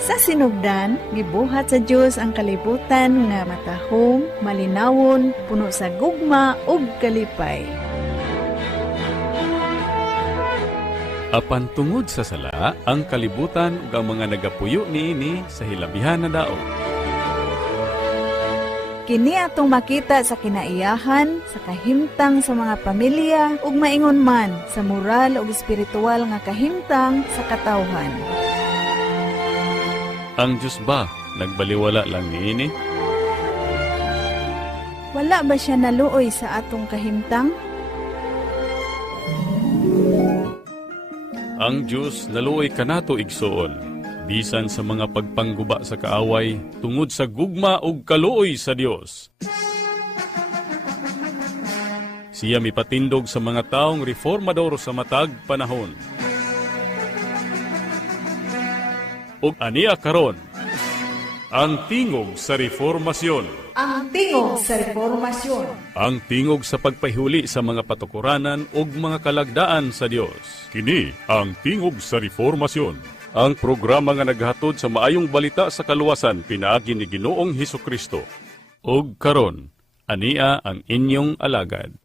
Sa sinugdan, gibuhat sa Dios ang kalibutan nga matahong, malinawon, puno sa gugma ug kalipay. Apan tungod sa sala, ang kalibutan ug ang mga nagapuyo niini sa hilabihan na daot. Kini atong makita sa kinaiyahan, sa kahimtang sa mga pamilya, ug maingon man sa moral ug espiritual nga kahimtang sa katawhan. Ang Diyos ba nagbaliwala lang niini? Wala ba siya naluoy sa atong kahimtang? Ang Diyos naluoy kanato igsuon, bisan sa mga pagpangguba sa kaaway, tungod sa gugma ug kaluoy sa Dios. Siya mipatindog sa mga taong reformador sa matag panahon. Ug aniya karon ang tingog sa reformasyon. Ang tingog sa reformasyon. Ang tingog sa pagpahuli sa mga patukuranan ug mga kalagdaan sa Dios. Kini ang tingog sa reformasyon. Ang programa nga naghatod sa maayong balita sa kaluwasan pinaagi ni Ginoong Hesukristo. Ug karon, ania ang inyong alagad.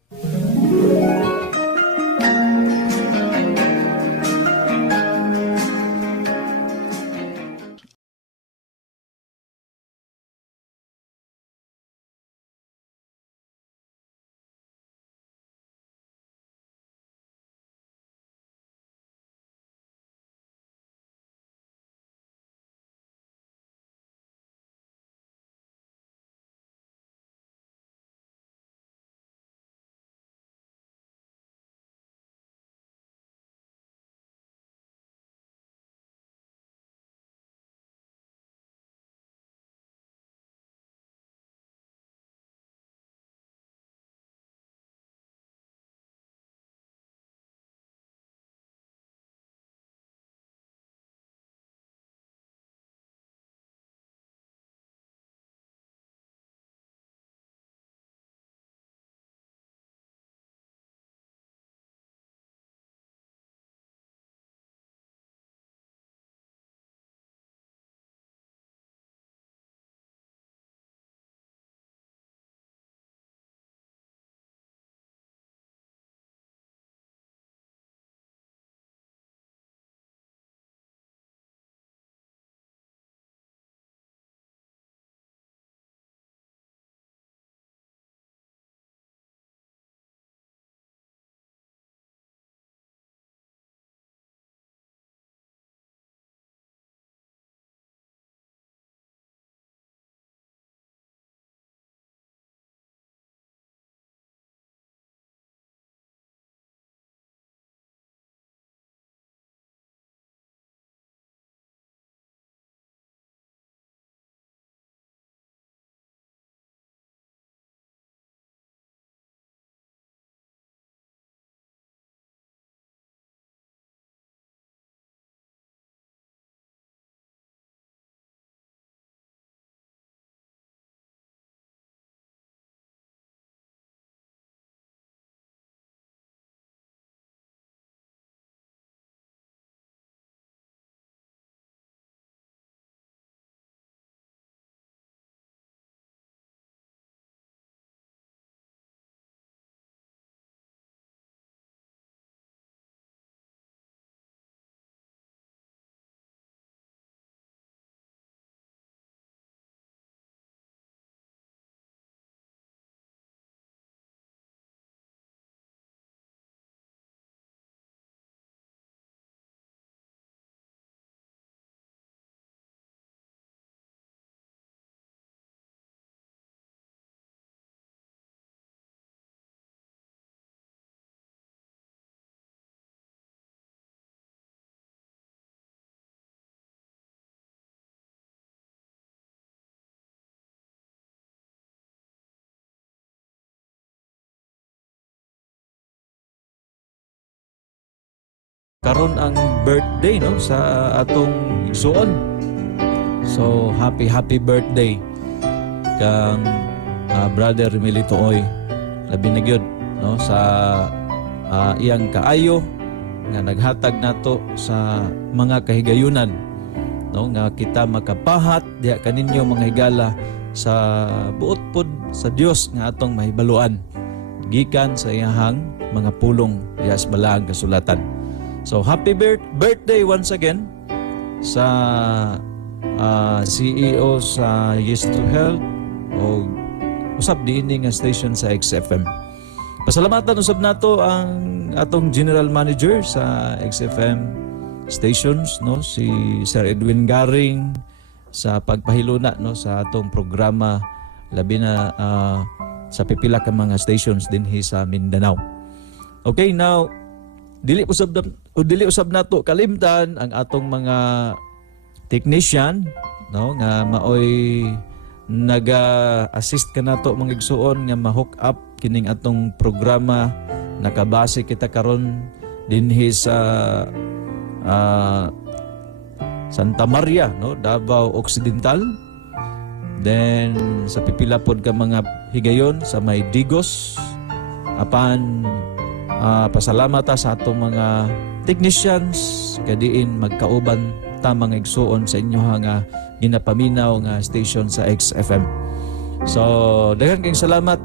Karon ang birthday no sa atong igsuon. So happy birthday kang Brother Milito Oy. Labi na gyud no sa iyang kaayo nga naghatag nato sa mga kahigayunan, no nga kita makapahat diha kaninyo mga higala sa buot pod sa Dios nga atong mahibaluan gikan sa iyahang mga pulong diha sa balaang kasulatan. So happy birthday once again sa CEO sa Yes to Health o usab diini nga station sa XFM. Pasalamatan usab nato ang atong General Manager sa XFM stations, no, si Sir Edwin Garing sa pagpahiluna, no, sa atong programa labi na sa pipila ka mga stations dinhi sa Mindanao. Okay, now dili usab nato kalimtan ang atong mga technician, no, nga maoy naga-assist ka nato mga igsuon nga ma-hook up kining atong programa. Nakabase kita karon dinhi sa Santa Maria, no, Davao Occidental. Then sa pipila pod ka mga higayon sa may Digos. Apan pasalamat sa atong mga technicians kadiin magkauban tamang igsuon sa inyo nga ginapaminaw nga station sa XFM. So daghang kayong salamat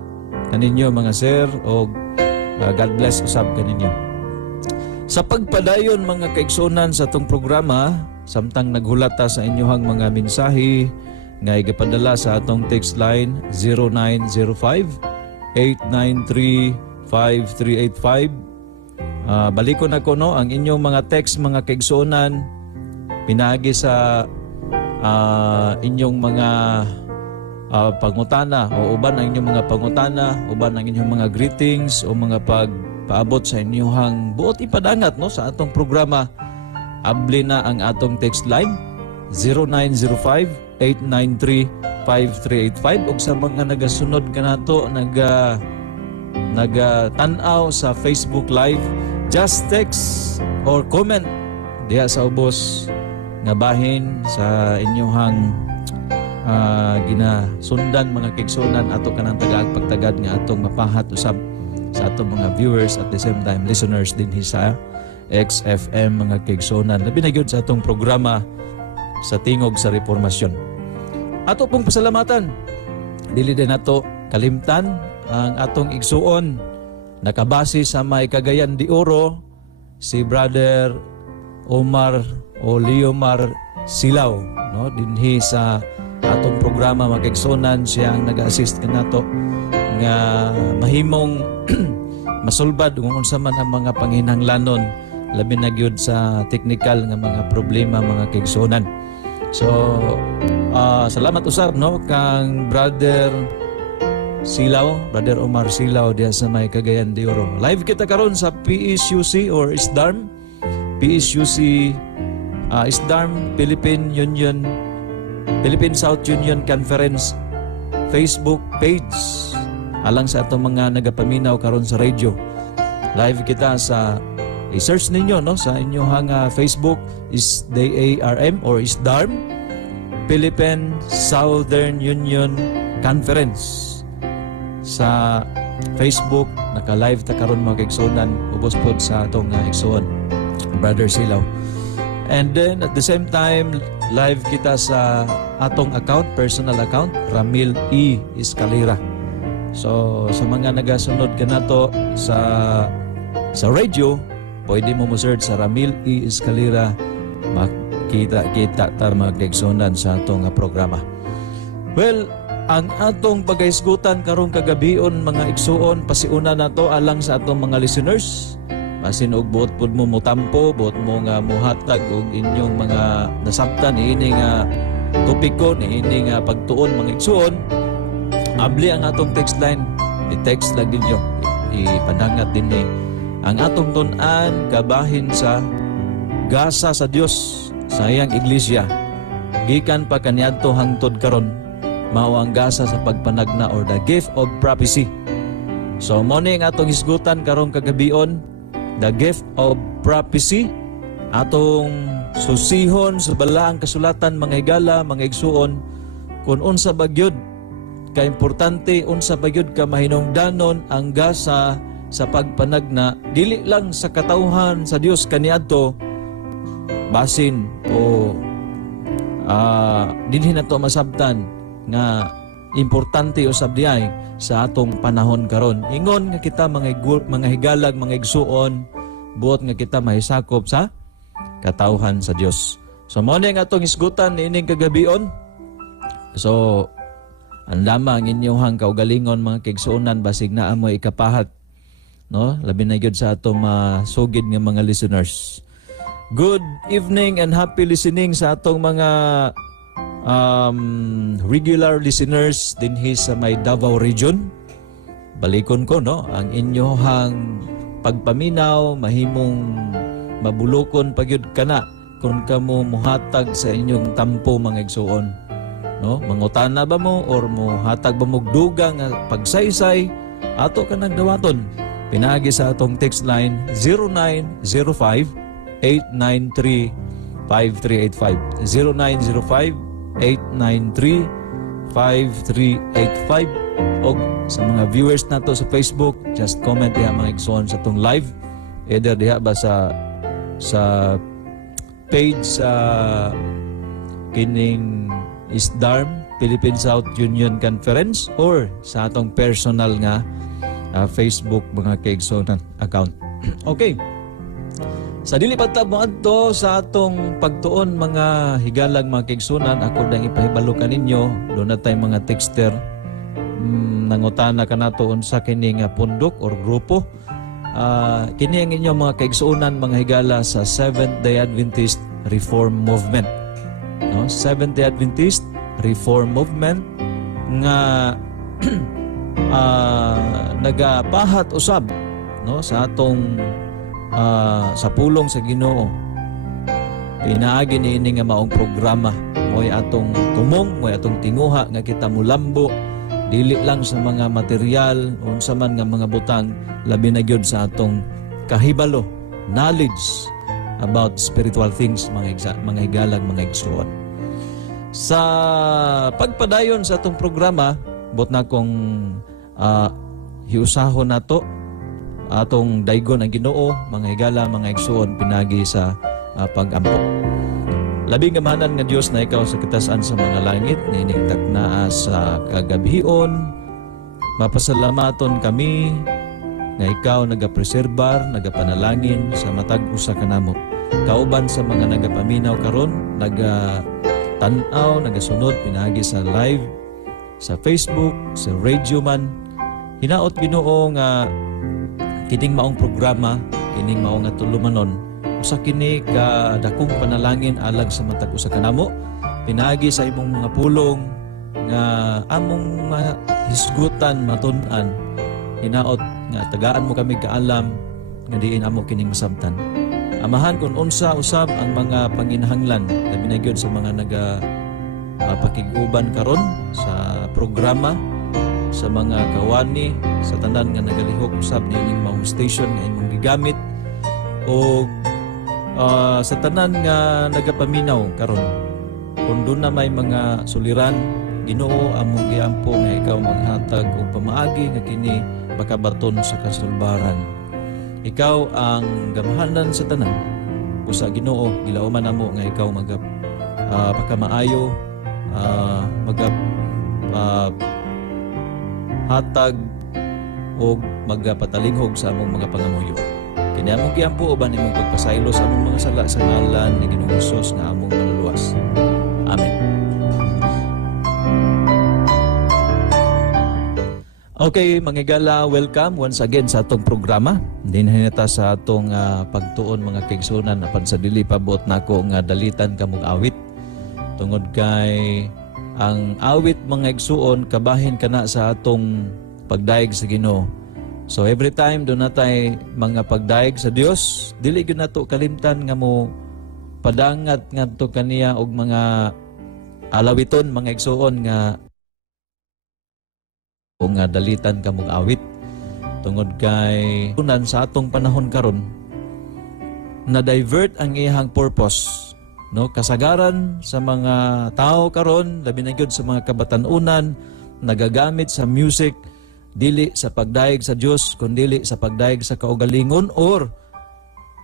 kaninyo mga sir o God bless usab kaninyo. Sa pagpadayon mga kaigsunan sa atong programa, samtang naghulata sa inyohang mga mensahe nga igapadala sa atong text line 0905-893-5385. Balikon ako, no, ang inyong mga text mga kaigsunan pinagi sa inyong mga pangutana o uban ang inyong mga pangutana, uban ang inyong mga greetings o mga pagpaabot sa inyong buot ipadangat, no, sa atong programa. Abli na ang atong text line 0905-893-5385 ug sa mga nagasunod kanato nagatanaw sa Facebook Live, just text or comment diha sa ubos nga bahin sa inyong ginasundan mga kigsunan ato kanang tagaagpagtagad nga atong mapahat usab sa atong mga viewers at the same time listeners dinhi sa XFM mga kigsunan. Labi na gyud sa atong programa sa tingog sa reformasyon. Ato pong pasalamatan. Dili din nato kalimtan ang atong igsuon nakabase sa may Cagayan de Oro, si Brother Omar o Leomar Silaw, no, dinhi sa atong programa magigsunan siya ang nag-assist kanato nga mahimong masulbad kung unsa man ang mga panginahanglanon labi na gyud sa technical nga mga problema mga kaigsunan. So salamat usab, no, kang Brother Silaw, Brother Omar Silaw diha sa may Cagayan de Oro. Live kita karon sa PSUC or ISDARM, PSUC ISDARM Philippine South Union Conference Facebook page alang sa atong mga nagapaminaw karon sa radio. Live kita sa i-search ninyo, no, sa inyong Facebook is DARM or ISDARM Philippine Southern Union Conference. Sa Facebook naka-live ta karon mga kaigsunan ubos pod sa atong igsuon Brother Silaw. And then at the same time live kita sa atong account, personal account, Ramil E. Escalera. So sa mga nagasunod kanato sa radio, pwede mo mo-search sa Ramil E. Escalera, makita ta mga kaigsunan sa atong programa. Well, ang atong pagahisgutan karong kagabion mga igsuon pasiuna nato alang sa atong mga listeners. Masin og buot pud mo mutampo, buot mo nga muhatag og inyong mga nasabtan ini nga topiko ini nga pagtuon mga igsuon. Abli ang atong text line, i-text lang ninyo, ipadangat din ni ang atong tun-an kabahin sa gasa sa Dios sa iyang iglesia. Gikan pa kaniadto hangtod karon mao ang gasa sa pagpanagna or the gift of prophecy. So mo ni ang atong hisgutan karong kagabion, the gift of prophecy, atong susihon sa balaang kasulatan mga higala, mga igsuon, kung unsa bagyod ka importante, unsa bagyod ka mahinungdanon ang gasa sa pagpanagna dili lang sa katawhan sa Dios kaniadto basin o dinhi nato masabtan nga importante usab diay sa atong panahon karon. Ingon nga kita mga higalag, mga igsuon, buot nga kita mahisakop sa katawhan sa Dios. So mao ni nga atong isgutan ining kagabion. So ang lamang inyong kaugalingon mga kaigsuonan basig na amo ikapahat, no? Labi na gyud sa atong sugid nga mga listeners. Good evening and happy listening sa atong mga regular listeners dinhi sa may Davao region. Balikon ko, no, ang inyohang pagpaminaw mahimong mabulokon pagyud kana kung kamo muhatag sa inyong tampo mga igsuon, no? Mangutana ba mo or muhatag ba mo dugang pagsaysay ato ka nagdawaton pinagi sa atong text line 0905-893-5385 0905-893-5385 o sa mga viewers nato sa Facebook, just comment diha mga igsuon sa atong live, either diha ba sa page sa kining ISDARM Philippine South Union Conference or sa atong personal nga Facebook mga kaigsuonan account. Okay. Sa dili patab mo adto sa atong pagtuon mga higalag mga kaigsuonan, ako dang ipahibalo kaninyo do na tay mga texter nangutana kanato unsa kini nga pundok or grupo. Kini ang inyong mga kaigsuonan mga higala sa Seventh-day Adventist Reform Movement, no? Seventh-day Adventist Reform Movement nga nagapahat usab, no, sa atong sa pulong sa Ginoo. Pinaagi niini nga maong programa mo'y atong tumong, mo'y atong tinguha nga kita mulambo dili lang sa mga material unsa man nga mga butang, labi na gyud sa atong kahibalo, knowledge about spiritual things mga higalag mga igsuon. Sa pagpadayon sa atong programa, bot na kong hiusahon nato atong daygon ang Ginoo mga higala mga igsuon pinagi sa pag-ampo. Labing gamahanan nga Dios na ikaw sa kitasan sa mga langit, ninigdak na sa kagabion. Mapasalamaton kami nga ikaw nagapreserbar, nagapanalangin sa matag usa kanamo. Kauban sa mga nagapaminaw karon, nagatanaw, nagasunod pinagi sa live sa Facebook, sa radio man. Hinaot Ginoo nga kining maong programa, kining maong nga tulumanon usa kini ka dakong panalangin alag sa matag usa kanamo pinagi sa imong mga pulong nga among hisgutan matun-an. Hinaot nga tagaan mo kami kaalam nga diin amo kining masabtan. Amahan kung unsa usab ang mga panginahanglan labi na gyud sa mga pakiguban karon sa programa, sa mga kawani, sa tanan nga nagalihok usab niining maong station nga imong gigamit o sa tanan nga nagapaminaw karon. Kung doon na may mga suliran, Ginoo among giampo nga ikaw maghatag og pamaagi nga kini makabaton sa kasulbaran. Ikaw ang gamahanan sa tanan. Usa Ginoo, gilauman namo nga ikaw pagkamaayo, hatag o magpatalinghog sa among mga pangamuyo. Kini among giampo uban imong pagpasaylo sa among mga sala sa ngalan ni Ginoong Hesus nga among manluluwas. Amen. Okay, mga higala, welcome once again sa atong programa. Dinhinita sa atong pagtuon mga kaigsuonan apan sa dili pabot nako nga dalitan kamong awit. Tungod kay ang awit mga igsuon kabahin kana sa atong pagdaig sa Ginoo. So every time do natay mga pagdaig sa Dios, dili gyud nato kalimtan nga mo padangat ngadto kaniya og mga alawiton mga igsuon nga o nga dalitan kamong awit. Tungod kay unan sa atong panahon karon na divert ang iyang purpose, no? Kasagaran sa mga tao karon labi na gyud sa mga kabatan-unan nagagamit sa music dili sa pagdaig sa Dios kundi sa pagdaig sa kaugalingon, or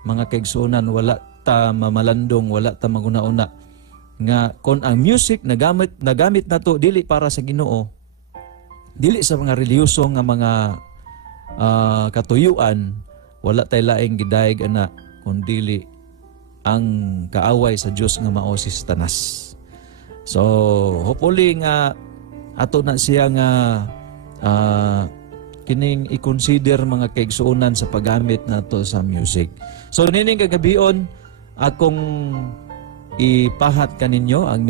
mga kaigsuonan wala ta mamalandong, wala ta maguna-una nga kon ang music nagamit nato dili para sa Ginoo, dili sa mga reliyoso nga mga katuyuan, wala tay laing gidaig ana kundi ang kaaway sa Dios nga mao si Satanas. So hopefully nga ato na siya nga kining i-consider mga kaigsuonan sa paggamit nato sa music. So nining kagabion akong ipahat kaninyo ang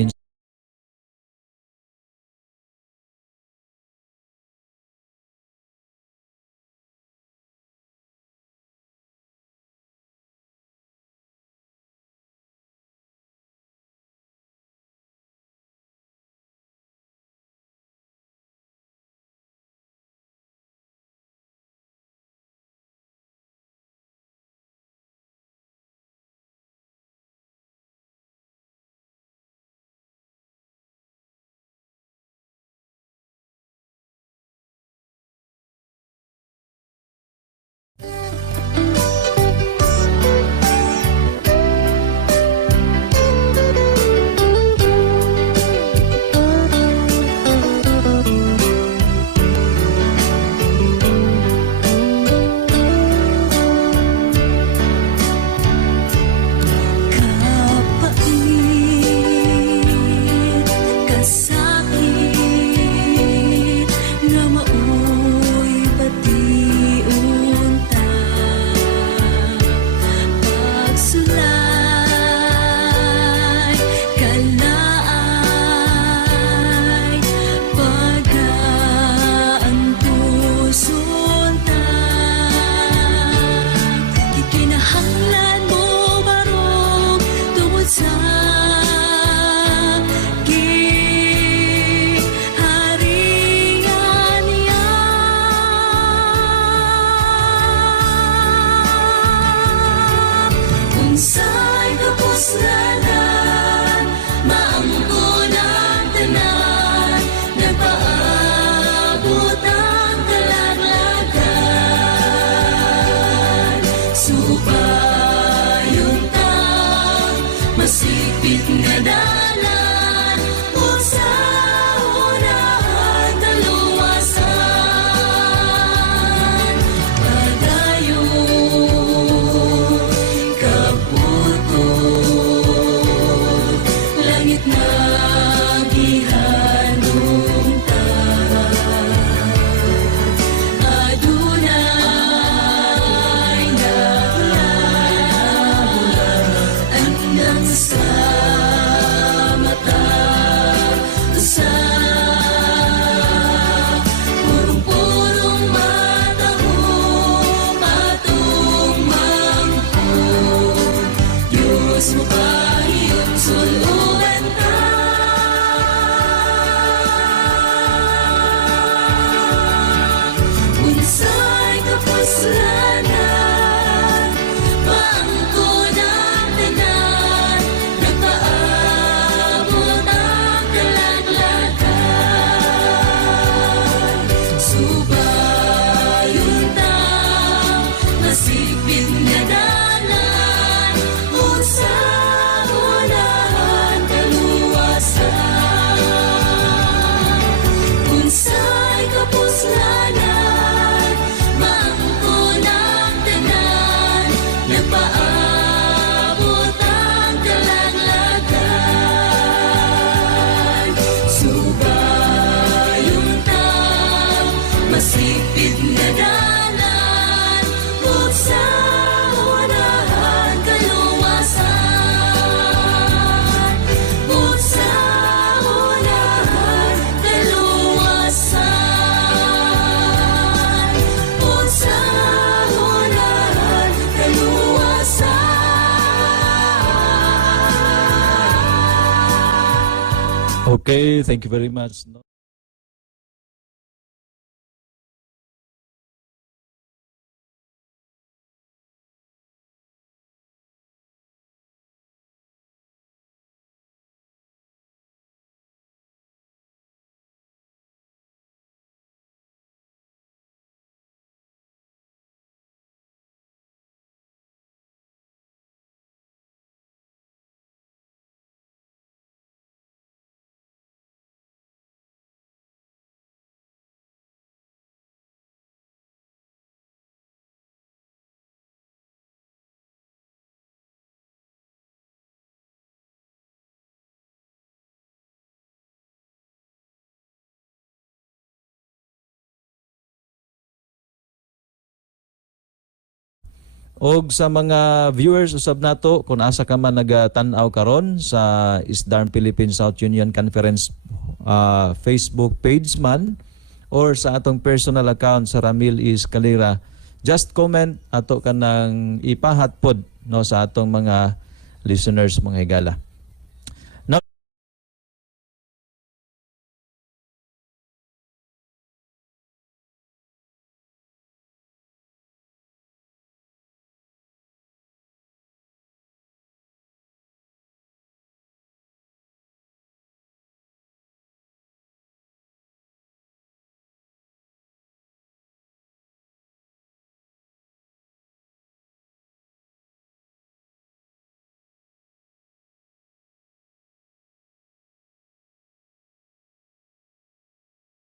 Okay, thank you very much. Og sa mga viewers usab nato kung asa ka man nagatanaw karon sa Eastern Philippine South Union Conference Facebook page man or sa atong personal account sa Ramil E. Escalera, just comment ato ka nang ipahat pod no sa atong mga listeners mga higala. Now,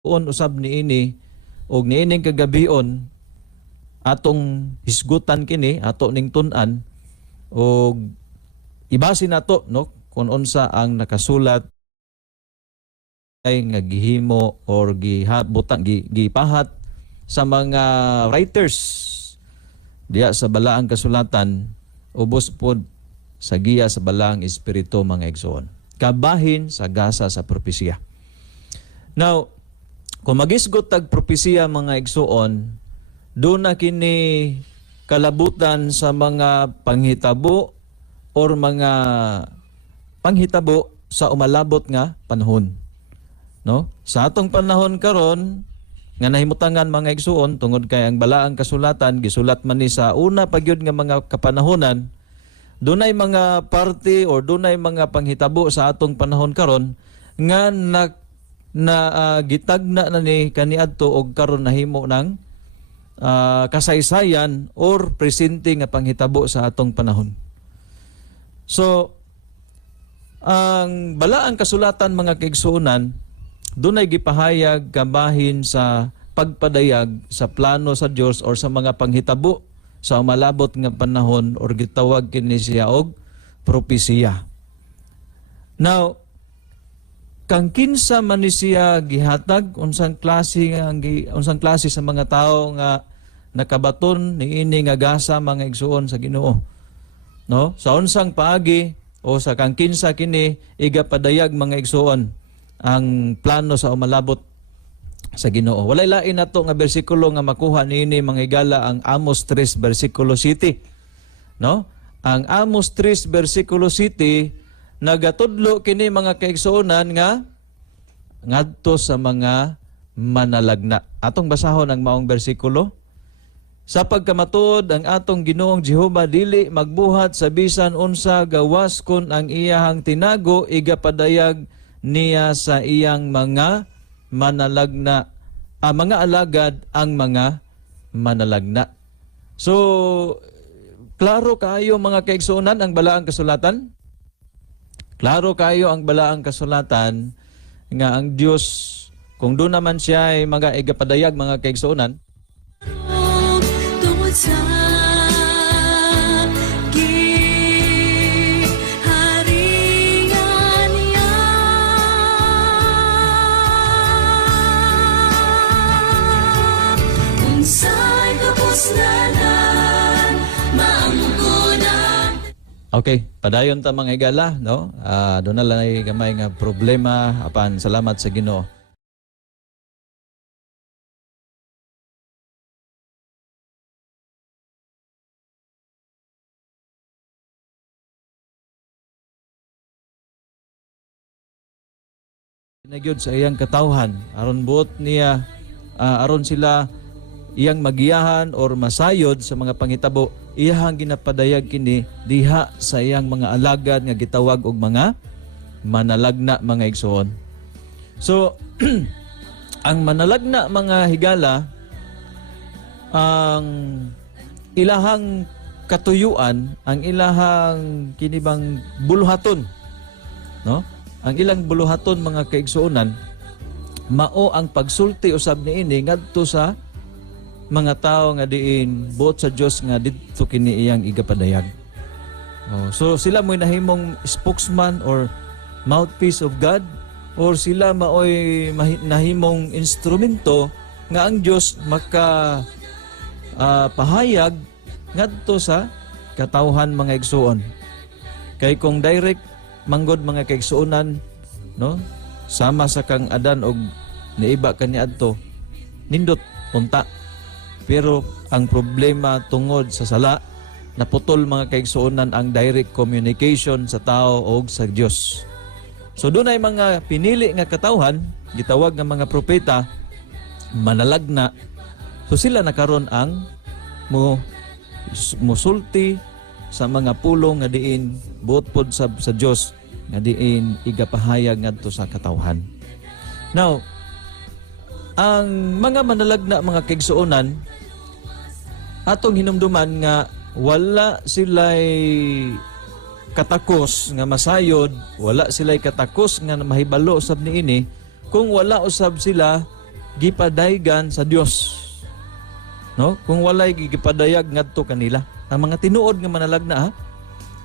usab niini og niining kagabion atong hisgutan kini ato ning tun-an og ibase nato no kung unsa ang nakasulat ay nga gihimo or gipahat sa mga writers diya sa balaang kasulatan ubos pod sa giya sa balaang espiritu mga igsoon kabahin sa gasa sa propesya. Now, kung magisgot tag propesya mga igsoon, doon na kini kalabutan sa mga panghitabo or mga panghitabo sa umalabot nga panahon. No? Sa atong panahon karon nga nahimutangan mga igsoon tungod kay ang balaang kasulatan gisulat man ni sa una pagyud nga mga kapanahonan, dunay mga parte or dunay mga panghitabo sa atong panahon karon nga gitagna na ni kaniadto og karon nahimo ng kasaysayan or presente nga panghitabo sa atong panahon. So ang balaang kasulatan mga kaigsuonan dunay gipahayag kabahin sa pagpadayag sa plano sa Dios or sa mga panghitabo sa umalabot nga panahon or gitawag kini siya og propesya. Now, kang kinsa man ni siya gihatag unsang klase sa mga tao nga nakabaton niini nga gasa mga igsuon sa Ginoo, no? Sa unsang paagi o sa kang kinsa kini igapadayag mga igsuon ang plano sa umalabot sa Ginoo. Walay lain nato nga bersikulo nga makuha niini mga higala ang Amos 3 bersikulo 7, no? Ang Amos 3 bersikulo 7 nagatudlo kini mga kaigsuonan nga ngadto sa mga manalagna. Atong basahon ang maong bersikulo. Sa pagkamatuod ang atong Ginoong Jehova dili magbuhat sa bisan unsa gawas kun ang iyahang tinago igapadayag niya sa iyang mga manalagna, mga alagad ang mga manalagna. So klaro kayo mga kaigsuonan ang balaang kasulatan? Klaro kayo ang balaang kasulatan nga ang Dios kung doon naman siya ay mga igapadayag mga kaigsuonan tungod sa giharian niya unsay kapusnanan maangkunan. Okay, padayon ta mga higala, no? Doon na lang ay gamay nga problema apan salamat sa Ginoo. Nagyod sa iyang katawhan aron buot niya aron sila iyang magiyahan or masayod sa mga panghitabo iyang ginapadayag kini diha sa iyang mga alagad nga gitawag og mga manalagna mga igsoon. So ang manalagna mga higala ang ilahang katuyuan, ang ilahang kinibang buluhaton, no? Ang ilang buluhaton mga kaigsuonan mao ang pagsulti usab niini ngadto sa mga tao nga diin buot sa Dios nga didto kini iyang igapadayag. So sila mo'y nahimong spokesman or mouthpiece of God or sila maoy nahimong instrumento nga ang Dios maka pahayag ngadto sa katawhan mga igsuon. Kay kung direct manggod mga kaigsuonan, no? Sama sa kang Adan og niiba kaniadto, nindot punta. Pero ang problema tungod sa sala, naputol mga kaigsuonan ang direct communication sa tao og sa Dios. So doon ay mga pinili nga katawhan, gitawag nga mga propeta, manalagna. So sila nakaron ang musulti sa mga pulong nga diin buot pod sa Dios nga diin igapahayag ngadto sa katawhan. Now, ang mga manalagna mga kaigsuonan atong hinumduman nga wala sila'y katakos nga masayod, wala sila'y katakos nga mahibalo usab niini kung wala usab sila gipadaygan sa Dios. No? Kung walay gipadayag ngadto kanila. Ang mga tinuod nga manalagna ha?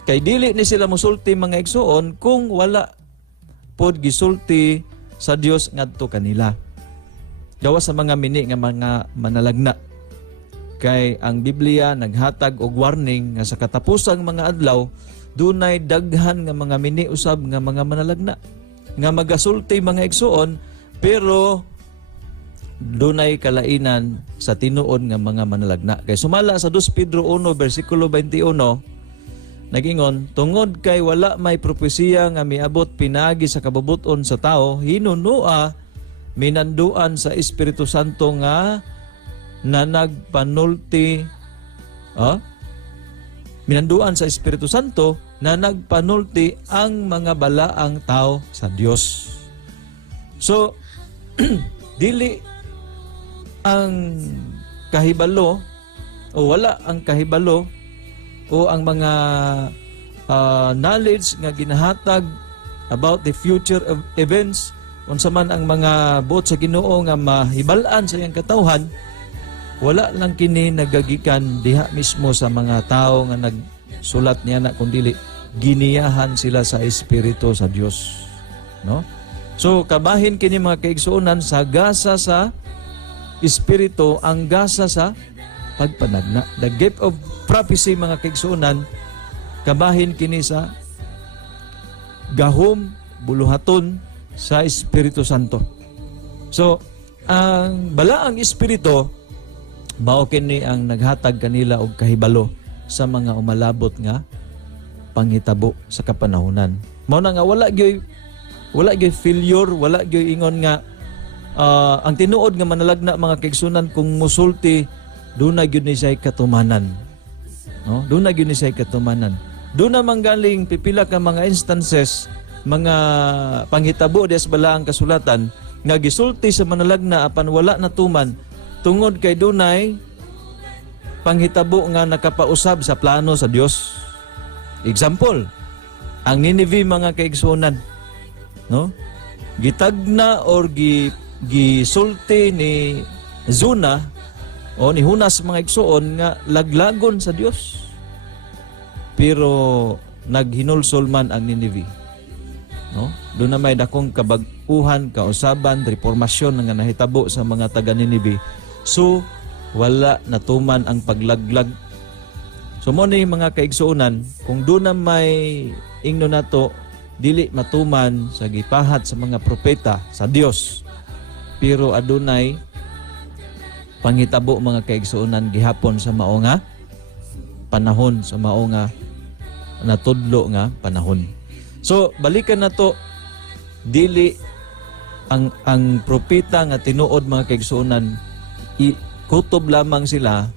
Kay dili ni sila musulti mga igsuon kung wala pod gisulti sa Dios ngadto kanila. Gawas sa mga mini nga mga manalagna. Kay ang Biblia naghatag og warning nga sa katapusang mga adlaw dunay daghan nga mga mini usab nga mga manalagna nga magasulti mga igsuon pero dunay kalainan sa tinuod nga mga manalagna. Kay sumala sa 2 Pedro 1 bersikulo 21 nagingon, tungod kay wala may propesiya nga miabot pinagi sa kabubuton sa tao, hinunua minanduan sa Espiritu Santo nga na nagpanulti minanduan sa Espiritu Santo na nagpanulti ang mga balaang tao sa Dios. So dili ang kahibalo o wala ang kahibalo o ang mga knowledge nga ginahatag about the future of events unsa man ang mga buot sa Ginoo nga mahibal-an sa iyang katawhan, wala lang kini nagagikan diha mismo sa mga tao nga nagsulat niya na kundili giniyahan sila sa Espiritu sa Dios, no? So kabahin kini mga kaigsuonan sa gasa sa Espiritu, ang gasa sa pagpanagna. The gift of prophecy mga kaigsuonan, kabahin kini sa gahom buluhaton sa Espiritu Santo. So ang balaang Espiritu mao kini ang naghatag kanila og kahibalo sa mga umalabot nga panghitabo sa kapanahunan. Mao na nga wala gyud failure, wala gyud ingon nga ang tinuod nga manalagna mga kaigsunan kung musulti doon na gyud ni siya katumanan. No? Doon na gyud ni siya katumanan. Doon na manggaling pipila ka mga instances, mga panghitabo des balaang kasulatan nga gisulti sa manalagna apan wala natuman tungod kay dunay panghitabo nga nakapausab sa plano sa Dios. Example, ang Nineveh mga kaigsunan, no? Gitagna or gisulti ni Zuna o ni Hunas mga igsuon nga laglagon sa Dios. Pero naghinulsol man ang Nineveh. No? Doon na may dakong kabag-uhan, kausaban, reformasyon nga nahitabo sa mga taga Nineveh. So wala natuman ang paglaglag. So mo ni mga kaigsuonan, kung doon na may ingno nato dili matuman sa gipahat sa mga propeta sa Dios. Pero adunay panghitabo mga kaigsuonan gihapon sa mao nga panahon, sa mao nga natudlo nga panahon. So balikan nato, dili ang propeta nga tinuod mga kaigsuonan, kutob lamang sila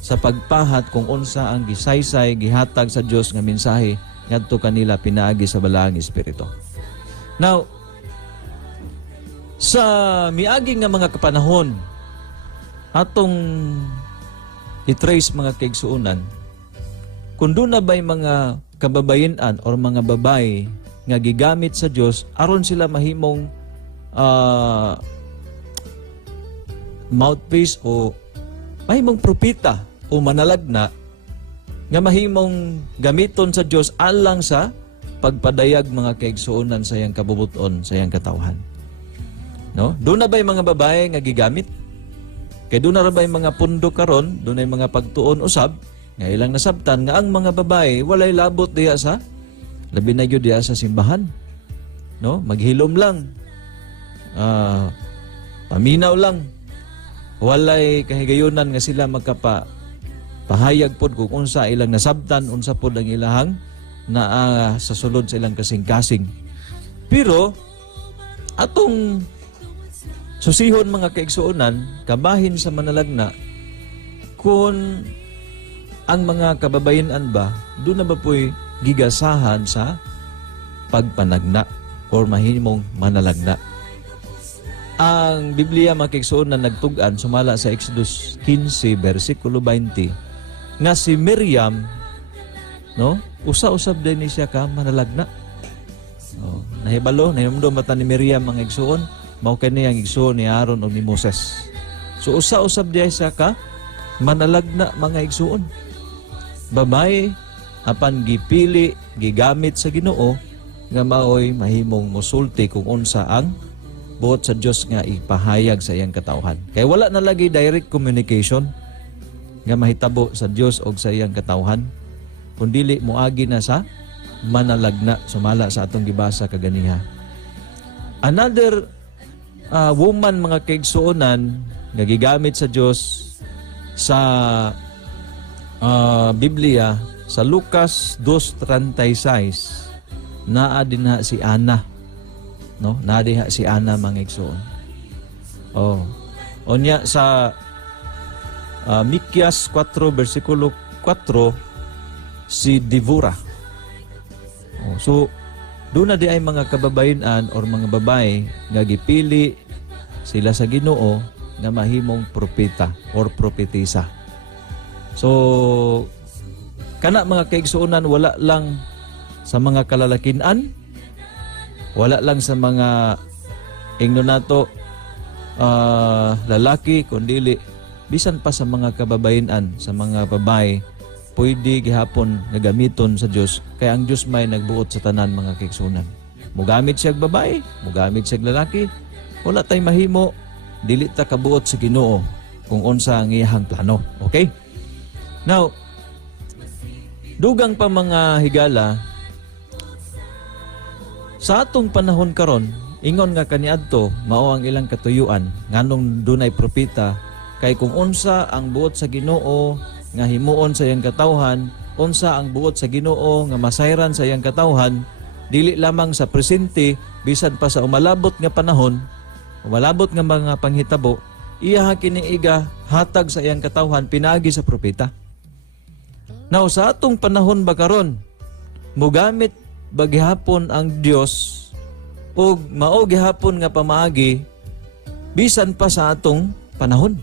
sa pagpahat kung unsa ang gisaysay gihatag sa Dios nga mensahe ngadto kanila pinaagi sa balaang espiritu. Now, sa miagi nga mga kapanahon atong i-trace mga kaigsuonan, kung doon na ba'y mga kababayenan or mga babay nga gigamit sa Dios aron sila mahimong mouthpiece o mahimong propeta o manalagna nga mahimong gamiton sa Dios alang sa pagpadayag mga kaigsuonan sa iyang kabubuton, sa iyang katawhan. No? Doon na ba'y mga babae nga gigamit? Kay doon na ba'y mga pundo karon, doon ay mga pagtuon usab nga ilang nasabtan nga ang mga babae walay labot diya sa labi na gyud diya sa simbahan, no? Maghilom lang, paminaw lang, walay kahigayunan nga sila pahayag pod kung unsa ilang nasabtan, unsa pod ang ilahang na sa sulod sa ilang kasing-kasing. Pero atong susihon mga kaigsuonan, kabahin sa manalagna, kung ang mga kababayan ba, doon na ba po'y gigasahan sa pagpanagna or mahimong manalagna. Ang Biblia mga kaigsuonan nagtugan sumala sa Exodus 15 versikulo 20 nga si Miriam, no, usa-usab din siya ka manalagna. Nahibalo, nahimdo mata ni Miriam ang igsuon, mao kani ang igsuon ni Aaron o ni Moses. So usa-usab diay siya ka manalagna mga igsuon. Babae apan gipili, gigamit sa Ginoo nga maoy mahimong mosulti kung unsa ang buot sa Dios nga ipahayag sa iyang katawhan. Kay wala na lagi direct communication nga mahitabo sa Dios og sa iyang katawhan, kundili moagi na sa manalagna sumala sa atong gibasa kaganiha. Another woman mga kaigsuonan nga gigamit sa Dios sa Biblia sa Lucas 2:36 naa dinha si Ana, no? Naa dinha si Ana mga igsoon. Onya sa Mikyas 4 versikulo 4 si Deborah. So doon na di ay mga kababayan or mga babae nga gipili sila sa Ginoo nga mahimong propeta or propetisa. So kana mga kaigsuonan, wala lang sa mga kalalakinan, wala lang sa mga ingnon nato lalaki, kundi bisan pa sa mga kababayan, sa mga babae, pwede gihapon nagamiton sa Dios, kaya ang Dios may nagbuot sa tanan mga kaigsuonan. Mugamit siya babae, mugamit siya lalaki, wala tay mahimo dili ta kabuot sa Ginoo kung unsa ang iyang plano. Okay? Now, dugang pa mga higala, sa atong panahon karon, ingon nga kaniadto mao ang ilang katuyuan nganong dunay propeta, kay kung unsa ang buot sa Ginoo nga himuon sa iyang katawhan, unsa ang buot sa Ginoo nga masayran sa iyang katawhan, dili lamang sa presente bisan pa sa umalabot nga panahon, umalabot nga mga panghitabo, iya kiniiga hatag sa iyang katawhan pinaagi sa propeta. Now, sa atong panahon ba karon, mugamit ba gihapon ang Dios o mao gihapon nga pamaagi bisan pa sa atong panahon?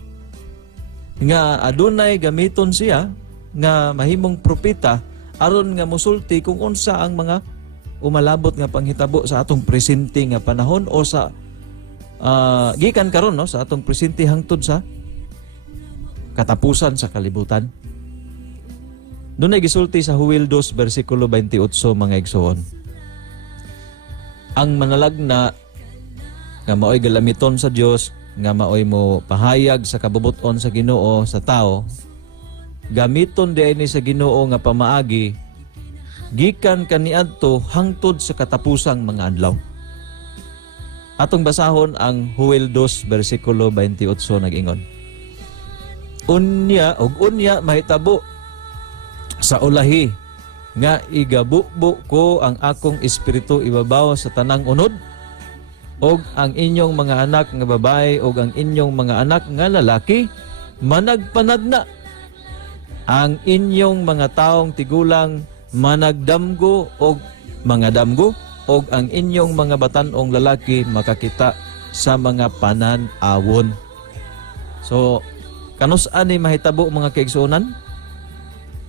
Nga adunay gamiton siya nga mahimong propeta aron nga mosulti kung unsa ang mga umalabot nga panghitabo sa atong presente nga panahon o sa gikan karon, no, sa atong presente hangtod sa katapusan sa kalibutan. Doon ay gisulti sa Joel 2 versikulo 28 mga igsoon. Ang manalagna nga maoy galamiton sa Dios, nga maoy mo pahayag sa kabubuton sa Ginoo sa tao, gamiton diay ni sa Ginoo nga pamaagi gikan kaniadto hangtod sa katapusang mga adlaw. Atong basahon ang Joel 2 versikulo 28 nag-ingon. Unya mahitabo sa ulahi nga igabubo ko ang akong espiritu ibabaw sa tanang unod, og ang inyong mga anak nga babae og ang inyong mga anak nga lalaki managpanagna, ang inyong mga taong tigulang managdamgo og mga damgo, og ang inyong mga batanong lalaki makakita sa mga panan-awon. So kanus-an ni mahitabo mga kaigsuonan?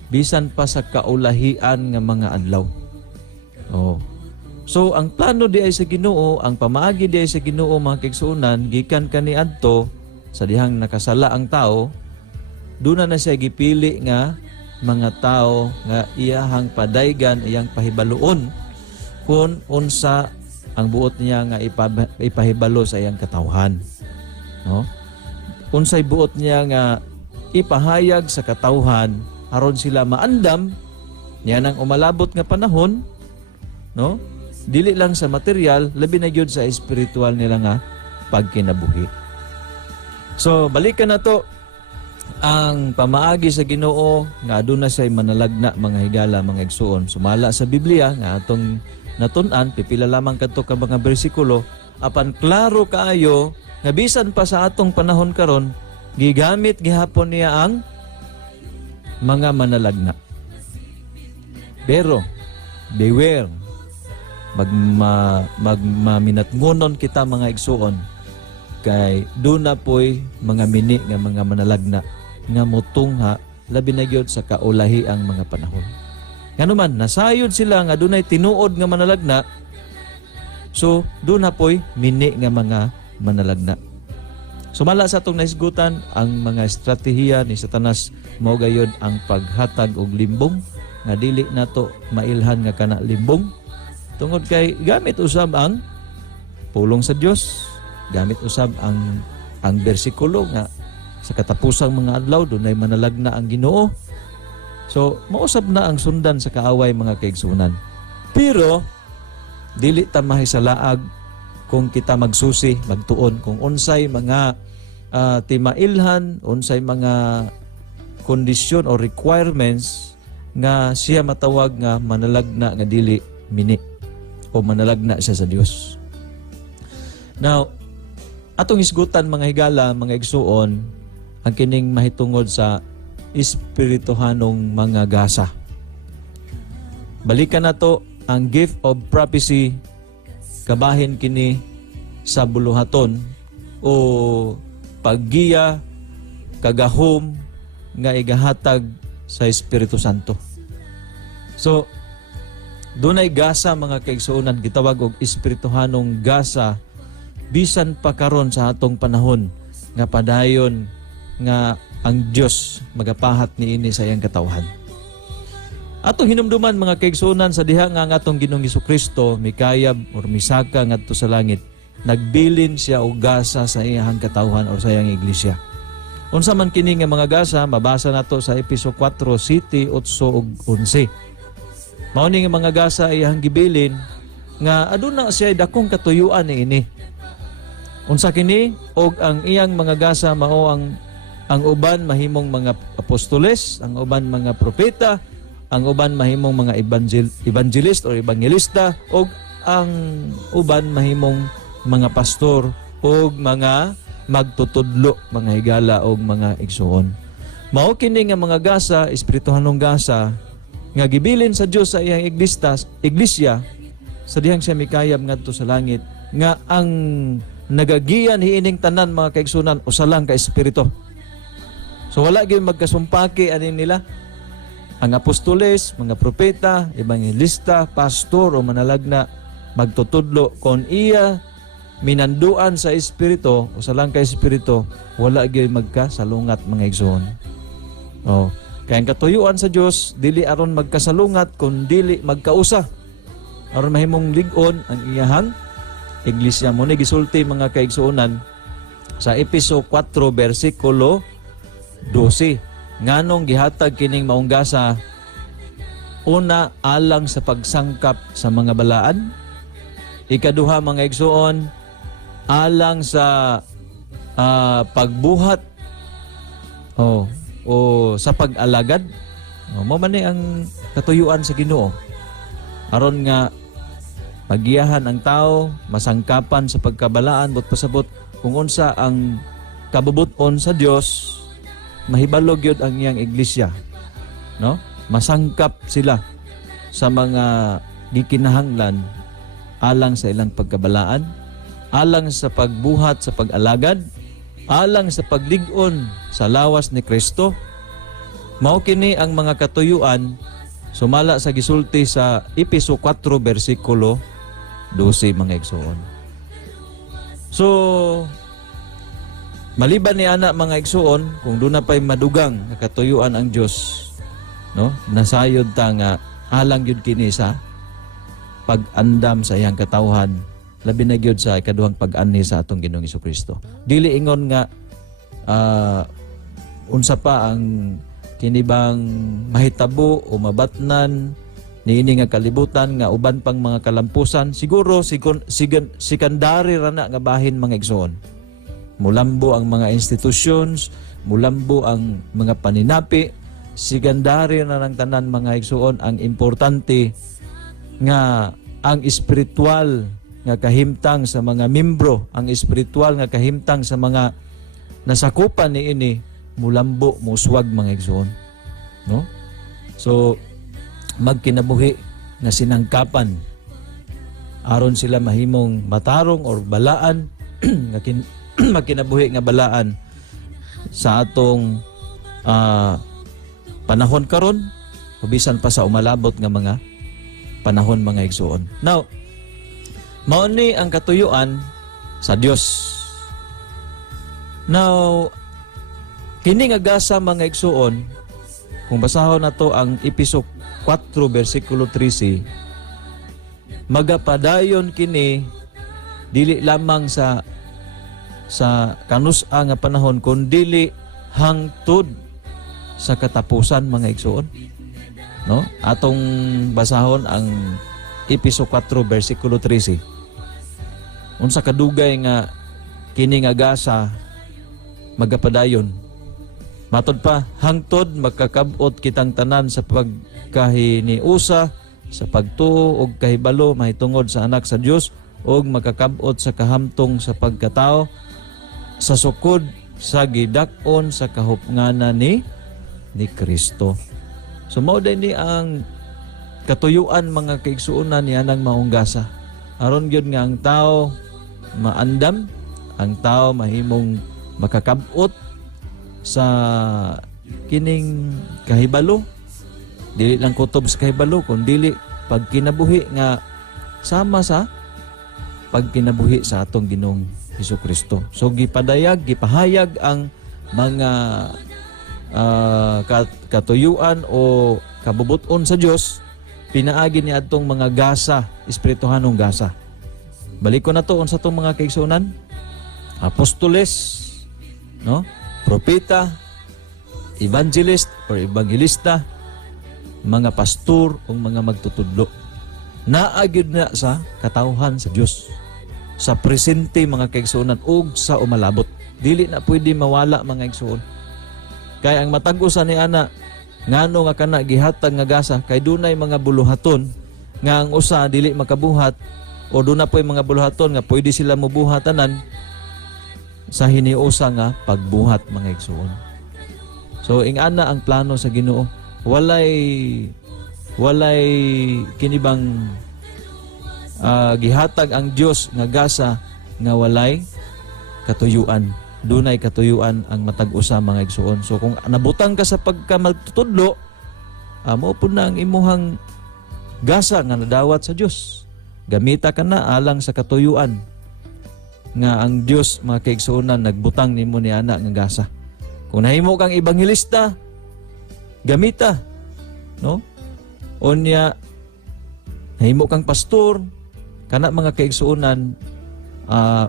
Bisan pa sa kaulahian nga mga adlaw. So ang plano di ay sa Ginoo, ang pamaagi di ay sa Ginoo mga kaigsuonan, gikan kaniadto sa dihang nakasala ang tao, doon na siya gipili nga mga tao nga iyahang padaygan, iyang pahibaluon kung unsa ang buot niya nga ipahibalo sa iyang katawhan. No? Unsay buot niya nga ipahayag sa katawhan aron sila maandam niya nang umalabot nga panahon, no? Dili lang sa material, labi na gyud sa espiritual nila nga pagkinabuhi. So balikan na to ang pamaagi sa Ginoo nga aduna say manalagna mga higala, mga igsuon. Sumala sa Biblia nga atong natun-an, pipila lamang kadto ka mga bersikulo, apan klaro kaayo nga bisan pa sa atong panahon karon gigamit gihapon niya ang mga manalagna. Pero beware, magmaminatngonon kita mga igsuon, kay doon na po'y mga mini nga mga manalagna nga mutungha labi na gyud sa kaulahi ang mga panahon. Ngano man nasayod sila nga dunay tinuod nga manalagna, so doon na po'y mini nga mga manalagna. Sumala sa atong naisgutan ang mga estratehiya ni Satanas mao gayud ang paghatag og limbong nga dili nato mailhan nga kana limbong tungod kay gamit usab ang pulong sa Dios, gamit usab ang bersikulo nga sa katapusang mga adlaw dunay manalagna ang Ginoo. So mausab na ang sundan sa kaaway mga kaigsunan. Pero dili ta mahisalaag kung kita magsusi, magtuon kung unsay mga timailhan, unsay mga kondisyon o requirements nga siya matawag nga manalagna nga dili mini o manalagna siya sa Dios. Now, atong isgutan mga higala, mga igsuon, ang kining mahitungod sa espirituhanong mga gasa. Balikan na to ang gift of prophecy, kabahin kini sa buluhaton o paggiya, kagahom nga igahatag sa Espiritu Santo. So, dunay gasa mga kaigsuonan, gitawag og espirituhanong gasa bisan pa karon sa atong panahon nga padayon nga ang Dios magapahat niini sa iyang katawhan. Atong hinumduman mga kaigsuonan sa diha nga ang atong Ginoong Hesukristo mikayab or misaka ngadto sa langit, nagbilin siya og gasa sa iyang katawhan o sa iyang iglesia. Unsa man kini nga mga gasa mabasa nato sa Efeso 4:7, 8 ug 11. Mao ni nga mga gasa iyang gibilin nga aduna siya dakong katuyuan niini. Unsa kini? Og ang iyang mga gasa mao ang uban mahimong mga apostoles, ang uban mga propeta, ang uban mahimong mga evangelist o evangelista, og ang uban mahimong mga pastor o mga magtutudlo, mga higala o mga igsuon. Mao kini nga mga gasa, espirituhanong gasa nga gibilin sa Dios sa iyang iglesia sa dihang siya mikayab ngadto sa langit, nga ang nagagiyan hiining tanan mga kaigsunan usa lang ka espiritu. So wala gyud magkasumpaki ani nila. Ang apostoles, mga propeta, evangelista, pastor o manalagna magtutudlo kon iya minanduan sa espiritu o sa lang ka espiritu, wala gyud magkasalungat mga igsoon. Oh, kaya ang katuyuan sa Dios dili aron magkasalungat kun dili magkausa. Aron mahimong lig-on ang iyahang iglesia. Mo ni gisulti mga kaigsuonan sa Efeso 4 bersikulo 12. Nganong gihatag kining maong gasa? Una, alang sa pagsangkap sa mga balaan. Ikaduha mga igsuon, alang sa pagbuhat o sa pag-alagad. Mao man ni ang katuyuan sa Ginoo. Aron nga pagiyahan ang tao, masangkapan sa pagkabalaan, but pasabot kung unsa ang kabubuton sa Dios, mahibalog yun ang iyang iglesia, no? Masangkap sila sa mga gikinahanglan alang sa ilang pagkabalaan, alang sa pagbuhat sa pag-alagad, alang sa paglig-on sa lawas ni Kristo. Mao kini ang mga katuyuan sumala sa gisulti sa Efeso 4 bersikulo 12 mga igsoon. So maliban ni ana mga igsuon, kung doon na pa'y madugang nakatuyuan ang Diyos, no? Nasayod ta nga alang yun kini sa pag-andam sa iyang katawhan, labi na gyud sa ikaduhang pag-ani sa atong Ginoong Hesukristo. Dili ingon nga unsa pa ang kini bang mahitabo o mabatnan niini nga kalibutan nga uban pang mga kalampusan, siguro sikandari ra na nga bahin mga igsoon. Mulambo ang mga institutions, mulambo ang mga paninapi, sikandari na ng tanan mga igsoon. Ang importante nga ang espiritual nga kahimtang sa mga membro, ang espiritual nga kahimtang sa mga nasakupan niini mulambo, muswag mga igsoon. No? So, magkinabuhi nga sinangkapan aron sila mahimong matarong or balaan nga magkinabuhi nga balaan sa atong panahon karon bisan pa sa umalabot nga mga panahon mga igsoon. Now, mao ni ang katuyuan sa Dios. Now, kini nga gasa mga igsoon, kung basahon nato ang Episode 4 versikulo 13, magapadayon kini dili lamang sa kanus-a nga panahon kundi hangtod sa katapusan mga igsoon. No? Atong basahon ang Episode 4 versikulo 13. Unsa kadugay nga kini nga gasa magapadayon. Matod pa, hangtod magkakabot kitang tanan sa pagkahiniusa, sa pagtuo og kahibalo mahitungod sa anak sa Dios, og magkakabot sa kahamtong sa pagkatao, sa sukod sa gidak-on sa kahupnganan ni Kristo. So mao ni ang katuyuan mga kaigsuonan ni anang maunggasa. Aron gyud nga ang tao maandam, ang tao mahimong makakabot sa kining kahibalo, dili lang kutob sa kahibalo kundi pagkinabuhi nga sama sa pagkinabuhi sa atong Ginoong Hesukristo. So gipahayag ang mga katuyuan o kabubuton sa Dios pinaagi ni adtong mga gasa, espirituhanong gasa. Balik ko na to unsa tong mga kaigsuonan, apostoles, no? Propeta, evangelist or evangelista, mga pastor o mga magtutudlo. Naagid na sa katawhan sa Dios, sa presente mga kaigsuonan ug sa umalabot. Dili na pwede mawala mga igsuon. Kaya ang matag-usa ni ana ngano nga kana gihatag nga gasa kay dunay mga buluhaton nga ang usa dili makabuhat o duna po'y mga buluhaton nga pwede sila mobuhatanan sa hiniusa nga pagbuhat mga igsuon. So ingana ang plano sa Ginoo, walay kinibang gihatag ang Dios nga gasa nga walay katuyuan. Dunay katuyuan ang matag-usa mga igsuon. So kung nabutang ka sa pagkamagtutudlo, mao pud na ang imuhang gasa nga nadawat sa Dios. Gamita ka na alang sa katuyuan nga ang Dios mga kaigsuonan nagbutang nimo ni ana nga gasa. Kung nahimo kang ebanghelista, gamita, no? Unya nahimo kang pastor, kana mga kaigsuonan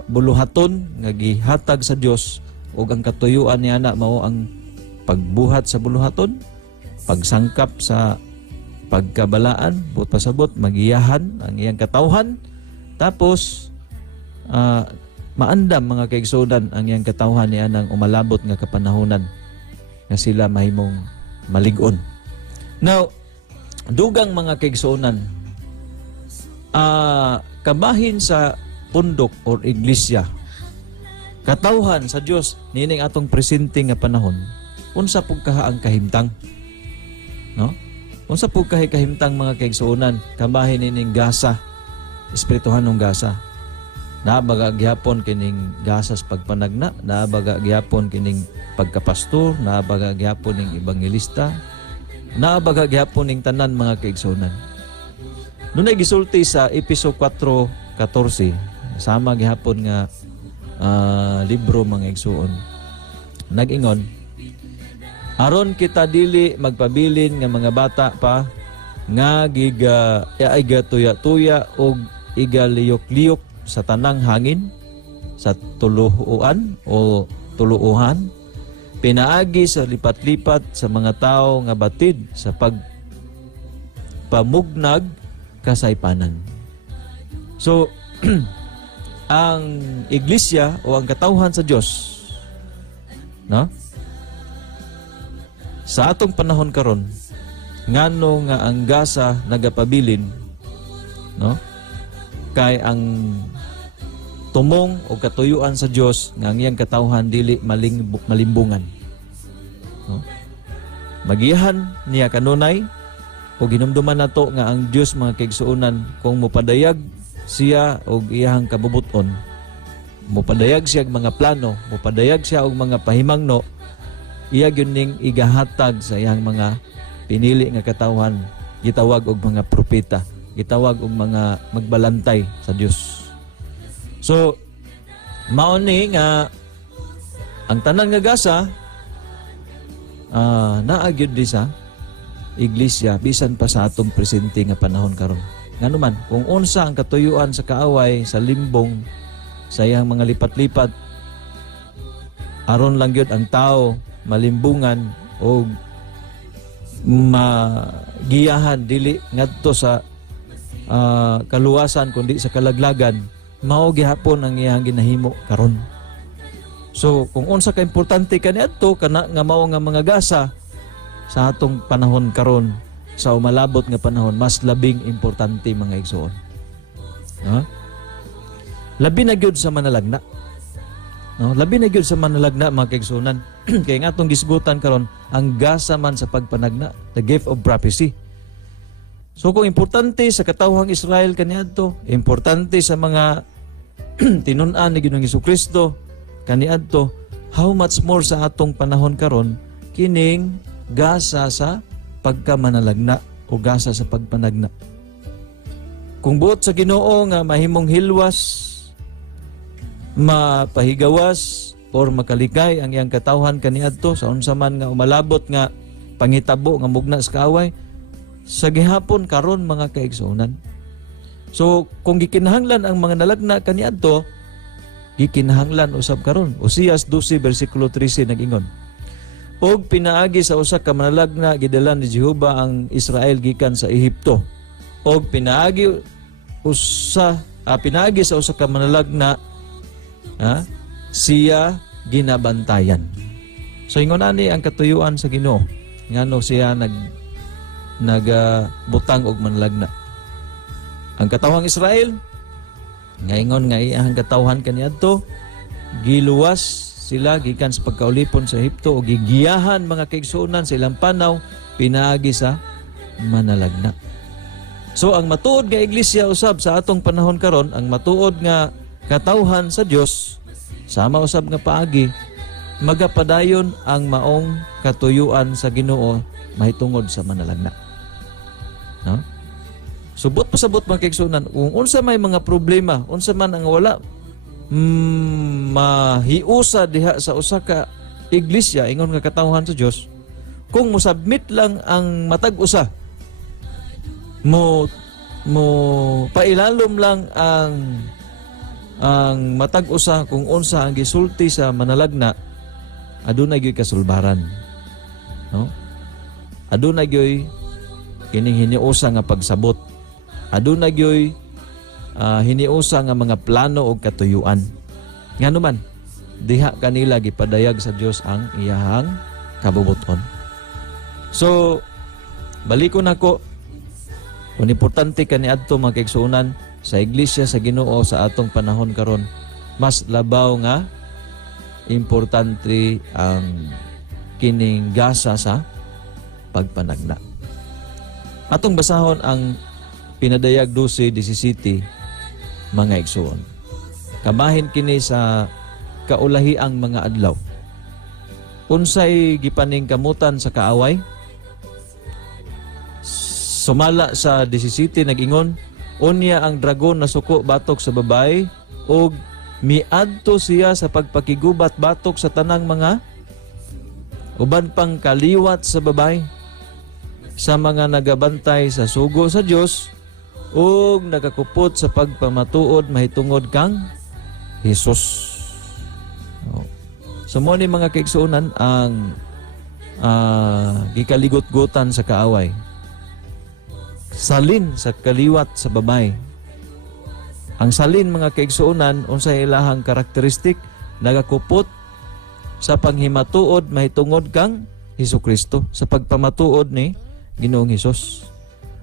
buluhaton nga gihatag sa Dios ug ang katuyuan ni ana mao ang pagbuhat sa buluhaton, pagsangkap sa pagkabalaan, buot pasabot magiyahan ang iyang katawhan, tapos maandam mga kaigsuonan ang iyang katawhan ni anang umalabot nga kapanahonan nga sila mahimong malig-on. Now, dugang mga kaigsuonan, kabahin sa pundok or iglesia, katawhan sa Dios nining atong presente nga panahon, unsa pug kaha ang kahimtang, no? Unsa pug kahimtang mga kaigsuonan, kabahin nining gasa, espirituhanong gasa. Naabaga gihapon kining gasas pagpanagna, naabaga gihapon kining pagkapastor, naabaga gihapon ning ebangelista, naabaga gihapon ning tanan mga kaigsuonan. Dunay gisulti sa Episode 4:14, sama gihapon nga libro mga igsuon. Nag-ingon, aron kita dili magpabilin nga mga bata pa nga igatuya-tuya og igaliyok-liyok sa tanang hangin, sa tuluuan o tuluuhan, pinaagi sa lipat-lipat sa mga tao nga batid sa pagpamugnag kasaypanan. So, ang iglesia o ang katawhan sa Dios, no? Sa atong panahon karon, ngano nga ang gasa nagapabilin, no? Kay ang tumong o katuyuan sa Dios nga ang iyang katawhan dili malimbungan. No? Magihan niya kanunay o ginumduman nato nga ang Dios mga kaigsuonan kung mopadayag siya og iyang kabubuton, mopadayag siya og mga plano, mopadayag siya og mga pahimangno, iya gyud ning igahatag sa iyang mga pinili nga katawhan, gitawag og mga propeta, gitawag og mga magbalantay sa Dios. So, mao ni nga ang tanan nga gasa naa gyud di sa iglesia bisan pa sa atong presente nga panahon karon. Ngano man kung unsa ang katuyuan sa kaaway sa limbong sa iyang mga lipat-lipat, aron lang gyud ang tao malimbungan o magiyahan dili ngadto sa kaluwasan kundi sa kalaglagan, mao gihapon ang iyang ginahimo karon. So kung unsa ka importante kaniadto kana nga mao nga mga gasa sa atong panahon karon, sa umalabot nga panahon, mas labing importante mga igsoon. No? Labi na gyud sa manalagna. No, labi na gyud sa manalagna mga kaigsunan. Kay nga atong gisgutan karon ang gasa man sa pagpanagna, the gift of prophecy. So kung importante sa katawhang Israel kaniadto, importante sa mga tinun-an ni Ginoong Hesukristo kaniadto, how much more sa atong panahon karon kining gasa sa pagkamanalagna o gasa sa pagpanagna. Kung buot sa Ginoo nga mahimong hilwas, mapahigawas or makalikay ang iyang katawhan kaniadto sa unsa man nga umalabot nga pangitabo nga mugna sa kaaway, sa gihapon karon mga kaigsuonan. So kung gikinahanglan ang mga nalagna kaniadto, gikinahanglan usab karon. Oseas 12 bersikulo 13 nag-ingon, og pinaagi sa usa ka manalagna gidala ni Jehova ang Israel gikan sa Ehipto. Og pinaagi sa usa ka manalagna siya ginabantayan. So ingon ani ang katuyuan sa Ginoo ngano siya nagbutang og manalagna. Ang katawhang Israel ngaingon nga iyang katawhan kaniadto giluwas sila gikan sa pagkaulipon sa Ehipto o gigiyahan mga kaigsuonan sa ilang panaw pinaagi sa manalagna. So ang matuod nga iglesia usab sa atong panahon karon, ang matuod nga katawhan sa Dios sama usab nga paagi magapadayon ang maong katuyuan sa Ginoo mahitungod sa manalagna. No? Subot pasabot mga kaigsuonan, kung unsa may mga problema, unsa man ang wala mahiusa diha sa usa ka iglesia ingon nga katawhan sa Dios, kung mosubmit lang ang matag usa, mo pailalom lang ang matag usa kung unsa ang gisulti sa manalagna, adunay gyud kasulbaran. No? Adunay gyud kining hiniusa nga pagsabot. Adunay gyud hiniusa nga mga plano o katuyuan. Ngano man, diha kanila gipadayag sa Dios ang iyahang kabubuton. So, balikon ako, kung importante kaniadto mga kaigsuonan sa iglesia sa Ginoo sa atong panahon karon, mas labaw nga importante ang kining gasa sa pagpanagna. Atong basahon ang pinadayag 12:17 mga igsoon. Kamahin kini sa kaulahiang mga adlaw. Unsay gipaning kamutan sa kaaway? Sumala sa 17 nag-ingon, unya ang dragon na suko batok sa babae ug miadto siya sa pagpakigubat batok sa tanang mga uban pang kaliwat sa babae, sa mga nagabantay sa sugo sa Dios ug nagakupot sa pagpamatuod mahitungod kang Hesus. So mo ni mga kaigsuonan ang gikaligot-gutan sa kaaway. Salin sa kaliwat sa babay. Ang salin mga kaigsuonan unsay ilahang karakteristik nagakupot sa panghimatuod mahitungod kang Hesukristo, sa pagpamatuod ni Ginoong Hesus.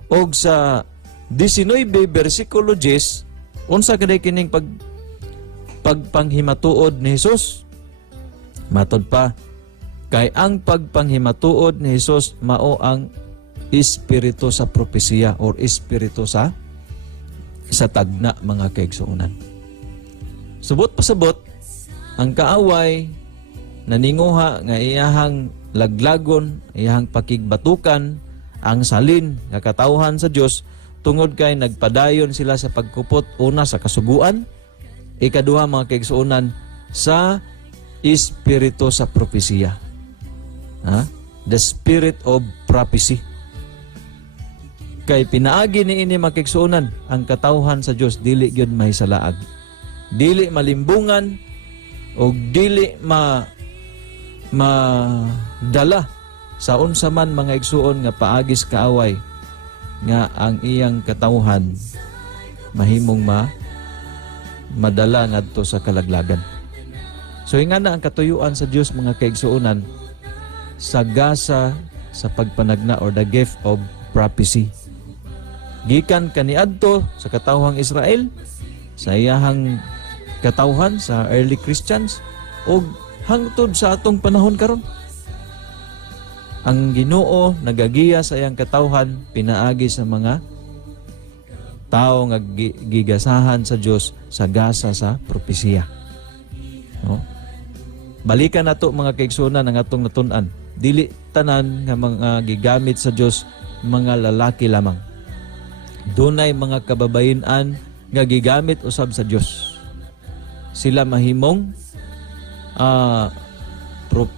Og sa 19 bersikulo 10 unsa kaday kining pagpanghimatuod ni Hesus? Matod pa, kay ang pagpanghimatuod ni Hesus mao ang espiritu sa propesiya or espiritu sa tagna mga kaigsuonan. Subot pasabot, ang kaaway naninguha nga iyahang laglagon, iyahang pakigbatukan ang salin nga katawhan sa Dios tungod kay nagpadayon sila sa pagkupot una sa kasuguan, ikaduha mga kaigsuonan sa espiritu sa propesiya. The spirit of prophecy. Kay pinaagi ni ini mga kaigsuonan ang katawhan sa Dios dili gyud mahisalaag, dili malimbungan o dili madala sa unsa man mga igsuon nga paagis kaaway nga ang iyang katawhan mahimong madala ngadto sa kalaglagan. So ingana ang katuyuan sa Dios mga kaigsuonan sa gasa sa pagpanagna or the gift of prophecy. Gikan kaniadto sa katawhang Israel, sa iyahang katawhan sa early Christians o hangtod sa atong panahon karon. Ang Ginoo nagagiya sa iyang katawhan pinaagi sa mga tao nga gigasahan sa Dios sa gasa sa propesiya. No? Balikan nato mga kaigsuonan ang atong natun-an. Dili tanan nga mga gigamit sa Dios mga lalaki lamang. Dunay mga kababayen-an nga gigamit usab sa Dios. Sila mahimong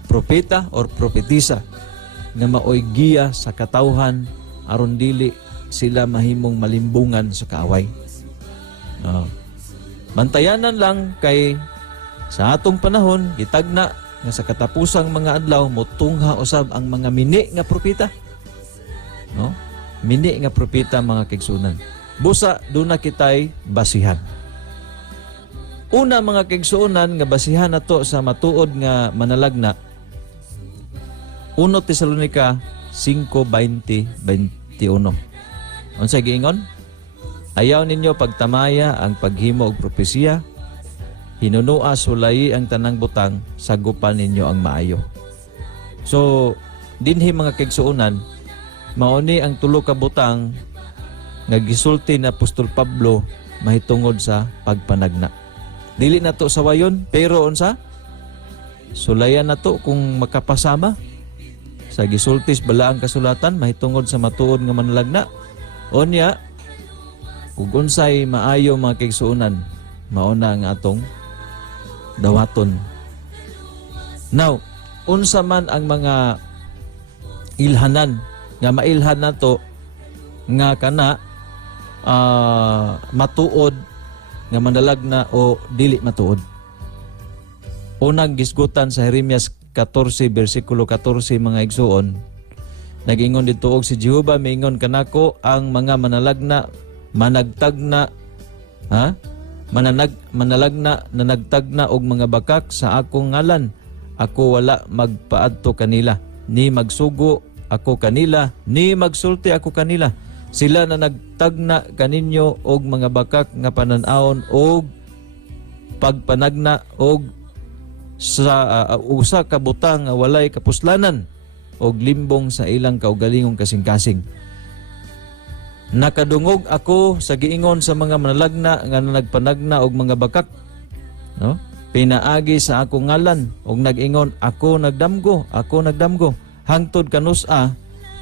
propeta or propetisa nga maoy giya sa katawhan aron dili sila mahimong malimbungan sa kaaway. Bantayanan lang kay sa atong panahon gitagna nga sa katapusang mga adlaw motungha usab ang mga mini nga propeta. No? Mini nga propeta mga kaigsuonan. Busa duna kitay basihan. Una mga kaigsuonan nga basihan nato sa matuod nga manalagna 1 Tesalonica 5:20-21. Unsay giingon? Ayaw ninyo pagtamaya ang paghimo og propesiya, hinunua sulayi ang tanang butang, sagupan ninyo ang maayo. So, dinhi mga kaigsuonan, mauni ang tulo ka butang nga gisulti ni Apostol Pablo mahitungod sa pagpanagna. Dili nato sawayon, pero unsa? Sulayan nato kung makapasama sa gisultis balaang kasulatan mahitungod sa matuod nga manalagna. Onya, kung unsay maayo mga kaigsuonan, mauna ang atong dawaton. Now, unsa man ang mga ilhanan nga mailhan nato nga kana matuod nga manalagna o dili matuod. Unang gisgutan sa Jeremias 14 versikulo 14 mga igsuon, nag-ingon dito og si Jehova miingon kanako ang mga manalagna managtagna manalagna na nagtagna og mga bakak sa akong ngalan, ako wala magpaadto kanila, ni magsugo ako kanila, ni magsulti ako kanila. Sila na nagtagna kaninyo og mga bakak nga panan-awon og pagpanagna og sa usa ka butang nga walay kapuslanan og limbong sa ilang kaugalingong kasing-kasing. Nakadungog ako sa giingon sa mga manalagna nga nagpanagna og mga bakak, no? Pinaagi sa akong ngalan og nag-ingon ako nagdamgo hangtod kanusa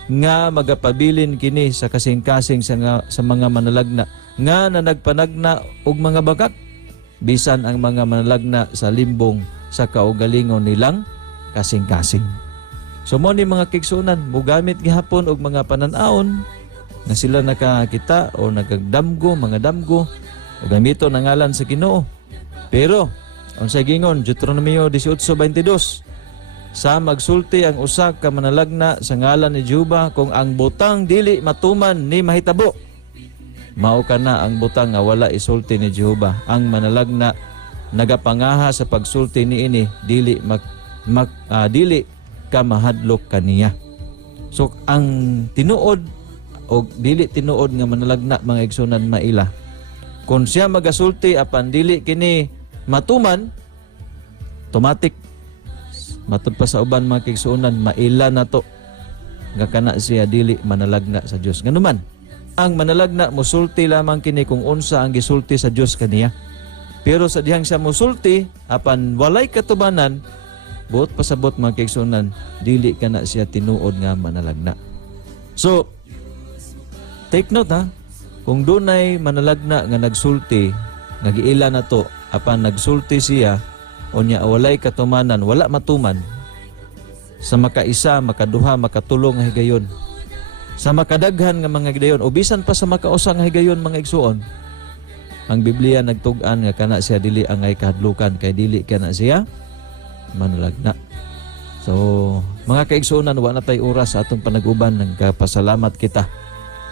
nga magapabilin kini sa kasing-kasing sa mga manalagna nga nagpanagna og mga bakak, bisan ang mga manalagna sa limbong sa kaugalingon nilang kasing-kasing. So mo ni mga kaigsuonan, mugamit gihapon og mga panan-awon na sila nakakita o nagagdamgo, mga damgo, o gamito ng ngalan sa Ginoo. Pero Unsay gingon Deuteronomio 18:22. Sa magsulti ang usa ka manalagna sa ngalan ni Jehova kung ang butang dili matuman ni mahitabo. Mao kana ang butang nga wala isulti ni Jehova. Ang manalagna nagapangaha sa pagsulti niini dili dili ka mahadlok kaniya. So ang tinuod o dili tinuod nga manalagna mga igsunan maila. Kung siya magasulti apan dili kini matuman, automatic matud pa sa uban mga kaigsuonan, maila na to nga kana siya dili manalagna sa Dios. Nganuman, ang manalagna mosulti lamang kini kung unsa ang gisulti sa Dios kaniya. Pero sa dihang siya mosulti apan walay katubanan, buot pasabot mga kaigsuonan, dili kana siya tinuod nga manalagna. So take note ha, kung dunay manalagna nga nagsulti, nga giila na to, apan nagsulti siya, unya walay katumanan, wala matuman, sa makaisa, makaduha, makatulong nga higayon, sa makadaghan nga mga higayon, o bisan pa sa makausa nga higayon mga igsuon, ang Biblia nagtug-an nga kana siya dili angay kahadlukan, kay dili kana siya manalagna. So mga kaigsuonan, wala tay oras sa atong panag-uban, nagpasalamat kita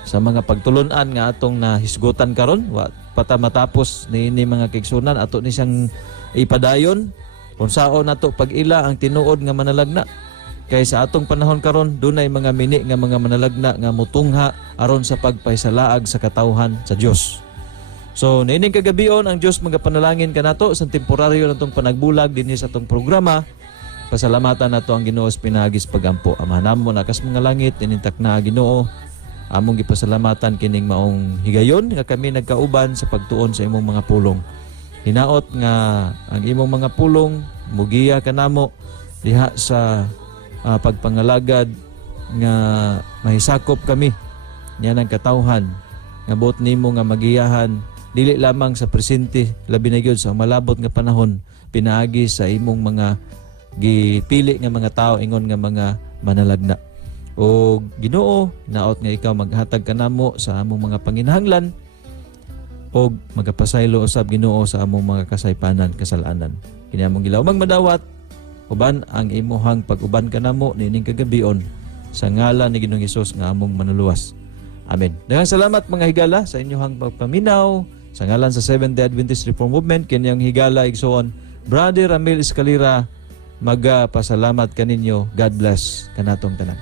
sa mga pagtulunan nga atong nahisgutan karon. Wa pata matapos ni mga kaigsuonan ato ni siyang ipadayon kung saon nato pag-ila ang tinuod nga manalagna. Kay sa atong panahon karon dunay mga mini nga mga manalagna nga mutungha aron sa pagpahisalaag sa katawhan sa Dios. So niining kagabion ang Dios magapanalangin kanato sa temporaryo natong panagbulag dinhi sa atong programa. Pasalamatan nato ang Ginoo sa pinagis pagampo. Amahan mo nakas mga langit inintak na Ginoo. Among gipasalamatan kining maong higayon nga kami nagkauban sa pagtuon sa imong mga pulong. Hinaot nga ang imong mga pulong mugiya kanamo diha sa pagpangalagad nga mahisakop kami niya ng katawhan nga buot nimo nga magiyahan dili lamang sa presente labi na gyud sa malabot nga panahon pinaagi sa imong mga gipili nga mga tao ingon nga mga manalagna. O Ginoo, naot nga ikaw maghatag kanamo sa among mga panginahanglan o magapasaylo usab Ginoo sa among mga kasaypanan, kasalanan. Kini among gilawmang madawat uban ang imuhang pag-uban kanamo niining kagabion sa ngalan ni Ginoong Hesus nga among manuluwas. Amen. Daghang salamat mga higala sa inyong pagpaminaw sa ngalan sa Seventh-day Adventist Reform Movement. Kini ang higala igsoon Brother Ramil Escalera, magpasalamat kaninyo. God bless kanatong tanan.